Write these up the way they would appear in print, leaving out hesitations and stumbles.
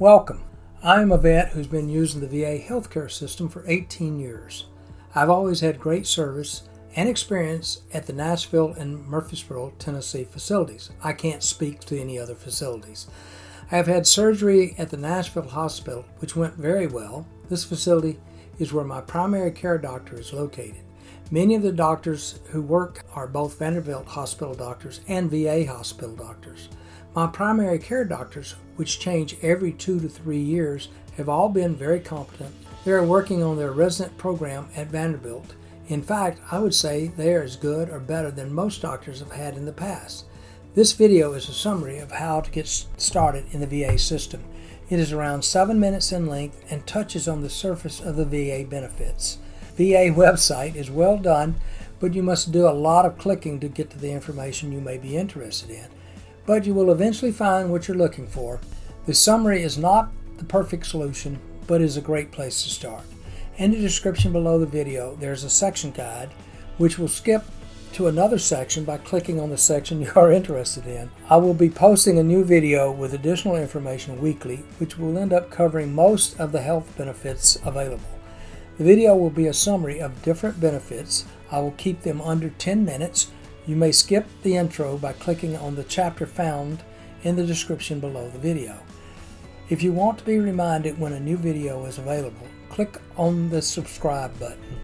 Welcome. I'm a vet who's been using the VA healthcare system for 18 years. I've always had great service and experience at the Nashville and Murfreesboro, Tennessee facilities. I can't speak to any other facilities. I have had surgery at the Nashville hospital, which went very well. This facility is where my primary care doctor is located. Many of the doctors who work are both Vanderbilt hospital doctors and VA hospital doctors. My primary care doctors, which change every 2 to 3 years, have all been very competent. They are working on their resident program at Vanderbilt. In fact, I would say they are as good or better than most doctors have had in the past. This video is a summary of how to get started in the VA system. It is around 7 minutes in length and touches on the surface of the VA benefits. VA website is well done, but you must do a lot of clicking to get to the information you may be interested in. But you will eventually find what you're looking for. The summary is not the perfect solution, but is a great place to start. In the description below the video, there's a section guide, which will skip to another section by clicking on the section you are interested in. I will be posting a new video with additional information weekly, which will end up covering most of the health benefits available. The video will be a summary of different benefits. I will keep them under 10 minutes. You may skip the intro by clicking on the chapter found in the description below the video. If you want to be reminded when a new video is available, click on the subscribe button.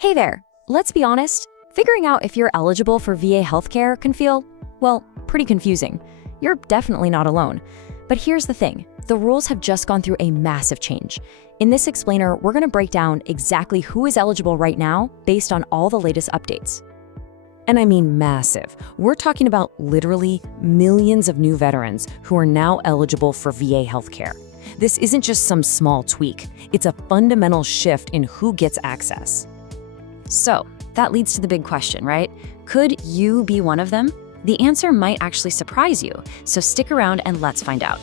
Hey there, let's be honest, figuring out if you're eligible for VA healthcare can feel, well, pretty confusing. You're definitely not alone. But here's the thing, the rules have just gone through a massive change. In this explainer, we're going to break down exactly who is eligible right now based on all the latest updates. And I mean massive. We're talking about literally millions of new veterans who are now eligible for VA healthcare. This isn't just some small tweak, it's a fundamental shift in who gets access. So that leads to the big question, right? Could you be one of them? The answer might actually surprise you, so stick around and let's find out.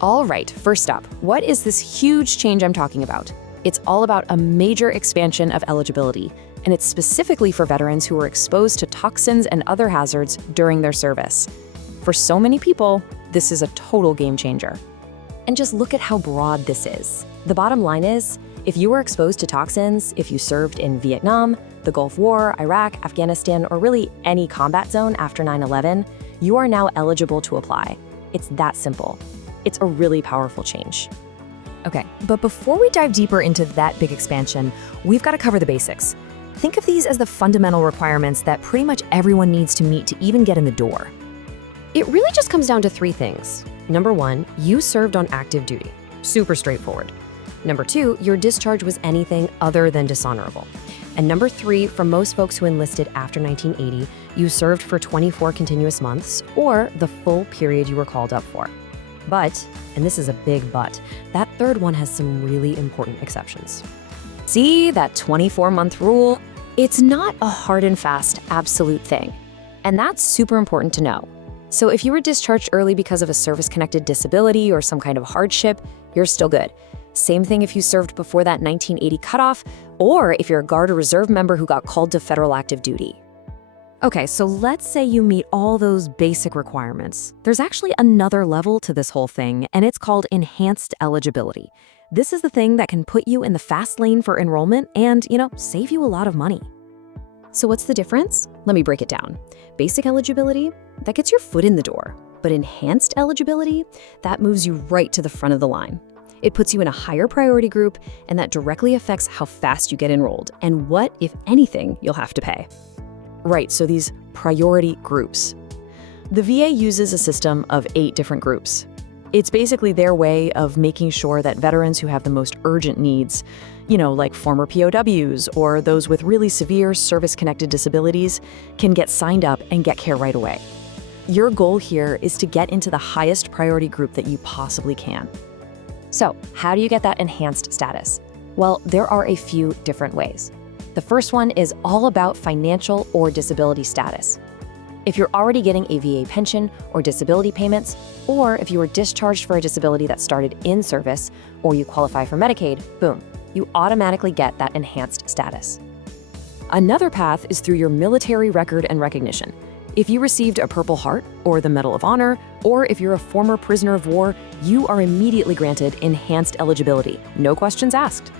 All right, first up, what is this huge change I'm talking about? It's all about a major expansion of eligibility, and it's specifically for veterans who were exposed to toxins and other hazards during their service. For so many people, this is a total game changer. And just look at how broad this is. The bottom line is, if you were exposed to toxins, if you served in Vietnam, the Gulf War, Iraq, Afghanistan, or really any combat zone after 9/11, you are now eligible to apply. It's that simple. It's a really powerful change. Okay, but before we dive deeper into that big expansion, we've got to cover the basics. Think of these as the fundamental requirements that pretty much everyone needs to meet to even get in the door. It really just comes down to 3 things. Number 1, you served on active duty. Super straightforward. Number 2, your discharge was anything other than dishonorable. And number 3, for most folks who enlisted after 1980, you served for 24 continuous months or the full period you were called up for. But, and this is a big but, that third one has some really important exceptions. See, that 24-month rule? It's not a hard and fast absolute thing. And that's super important to know. So if you were discharged early because of a service-connected disability or some kind of hardship, you're still good. Same thing if you served before that 1980 cutoff, or if you're a Guard or Reserve member who got called to federal active duty. Okay, so let's say you meet all those basic requirements. There's actually another level to this whole thing, and it's called enhanced eligibility. This is the thing that can put you in the fast lane for enrollment and, save you a lot of money. So what's the difference? Let me break it down. Basic eligibility, that gets your foot in the door. But enhanced eligibility, that moves you right to the front of the line. It puts you in a higher priority group, and that directly affects how fast you get enrolled and what, if anything, you'll have to pay. Right, so these priority groups. The VA uses a system of 8 different groups. It's basically their way of making sure that veterans who have the most urgent needs, like former POWs or those with really severe service-connected disabilities, can get signed up and get care right away. Your goal here is to get into the highest priority group that you possibly can. So, how do you get that enhanced status? Well, there are a few different ways. The first one is all about financial or disability status. If you're already getting a VA pension or disability payments, or if you were discharged for a disability that started in service, or you qualify for Medicaid, boom, you automatically get that enhanced status. Another path is through your military record and recognition. If you received a Purple Heart or the Medal of Honor, or if you're a former prisoner of war, you are immediately granted enhanced eligibility, no questions asked.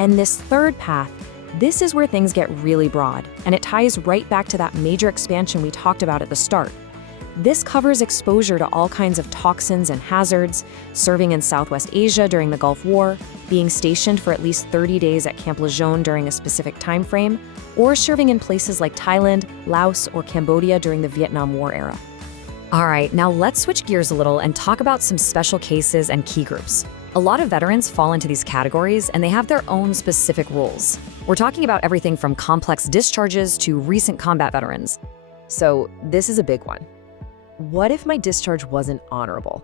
And this third path, this is where things get really broad, and it ties right back to that major expansion we talked about at the start. This covers exposure to all kinds of toxins and hazards, serving in Southwest Asia during the Gulf War, being stationed for at least 30 days at Camp Lejeune during a specific time frame, or serving in places like Thailand, Laos, or Cambodia during the Vietnam War era. All right, now let's switch gears a little and talk about some special cases and key groups. A lot of veterans fall into these categories, and they have their own specific rules. We're talking about everything from complex discharges to recent combat veterans. So this is a big one. What if my discharge wasn't honorable?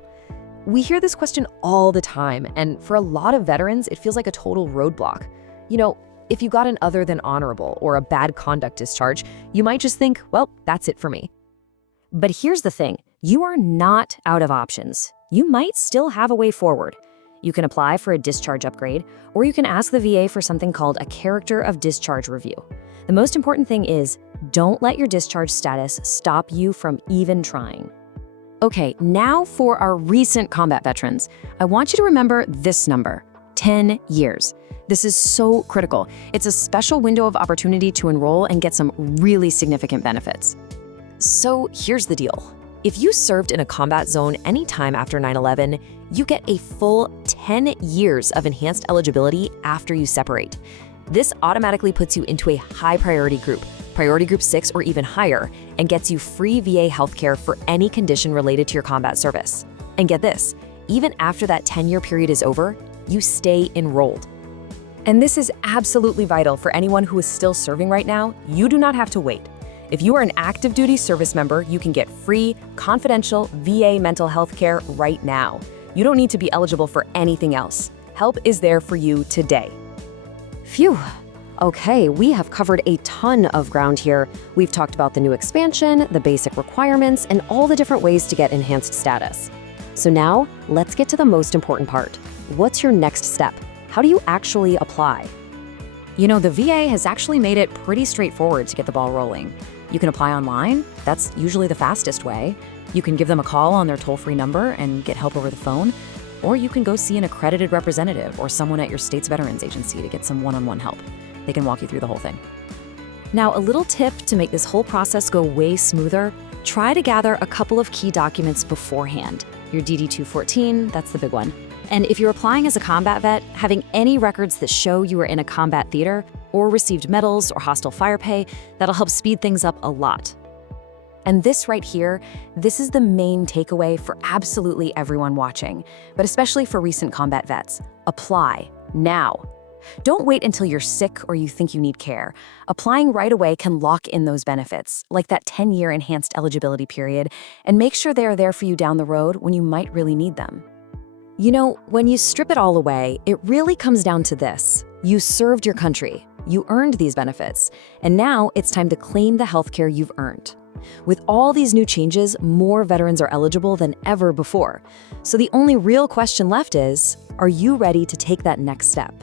We hear this question all the time, and for a lot of veterans, it feels like a total roadblock. You know, if you got an other than honorable or a bad conduct discharge, you might just think, well, that's it for me. But here's the thing, you are not out of options. You might still have a way forward. You can apply for a discharge upgrade, or you can ask the VA for something called a character of discharge review. The most important thing is, don't let your discharge status stop you from even trying. Okay, now for our recent combat veterans. I want you to remember this number, 10 years. This is so critical. It's a special window of opportunity to enroll and get some really significant benefits. So here's the deal. If you served in a combat zone anytime after 9/11, you get a full 10 years of enhanced eligibility after you separate. This automatically puts you into a high priority group 6 or even higher, and gets you free VA healthcare for any condition related to your combat service. And get this, even after that 10-year period is over, you stay enrolled. And this is absolutely vital for anyone who is still serving right now. You do not have to wait. If you are an active duty service member, you can get free, confidential VA mental health care right now. You don't need to be eligible for anything else. Help is there for you today. Phew. Okay, we have covered a ton of ground here. We've talked about the new expansion, the basic requirements, and all the different ways to get enhanced status. So now, let's get to the most important part. What's your next step? How do you actually apply? You know, the VA has actually made it pretty straightforward to get the ball rolling. You can apply online. That's usually the fastest way. You can give them a call on their toll-free number and get help over the phone. Or you can go see an accredited representative or someone at your state's veterans agency to get some one-on-one help. They can walk you through the whole thing. Now, a little tip to make this whole process go way smoother, try to gather a couple of key documents beforehand. Your DD-214, that's the big one. And if you're applying as a combat vet, having any records that show you were in a combat theater or received medals or hostile fire pay, that'll help speed things up a lot. And this right here, this is the main takeaway for absolutely everyone watching, but especially for recent combat vets. Apply now. Don't wait until you're sick or you think you need care. Applying right away can lock in those benefits, like that 10-year enhanced eligibility period, and make sure they are there for you down the road when you might really need them. You know, when you strip it all away, it really comes down to this. You served your country, you earned these benefits, and now it's time to claim the healthcare you've earned. With all these new changes, more veterans are eligible than ever before. So the only real question left is, are you ready to take that next step?